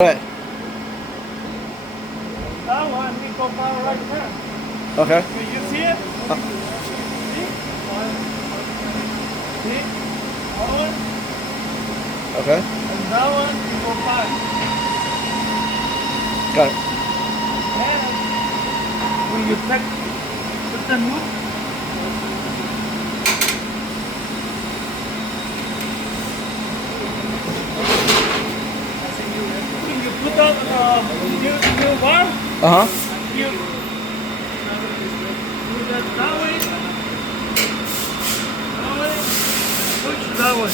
Right. That one, we go power right there. Okay. Can you see it? See? See? That one? Okay. And that one, we go back. Got it. And when you put the loop, when you put up new bar, you put that way, push that way.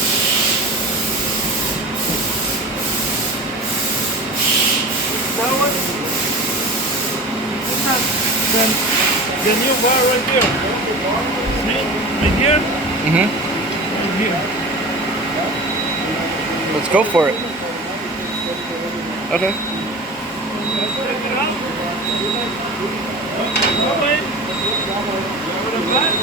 That one, put that, then the new bar right here. See? Right here, right here. Let's go for it. Okay. Take it out. That way. Put it back.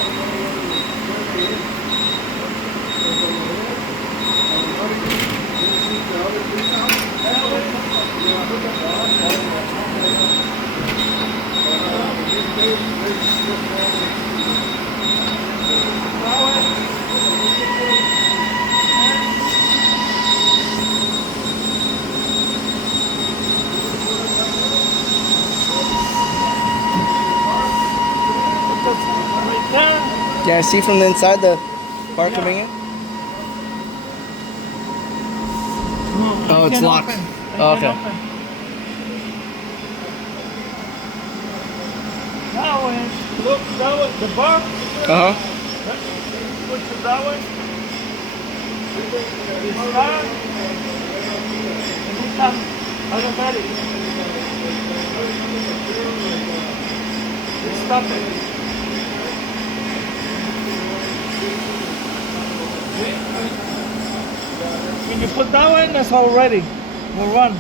Can I see from the inside the bar coming in? Oh, it's locked. Oh, okay. That way, look, that way, the bar. Push it that way. It's start. And it comes automatic. Stop it. When you put that one, that's all ready. We'll run.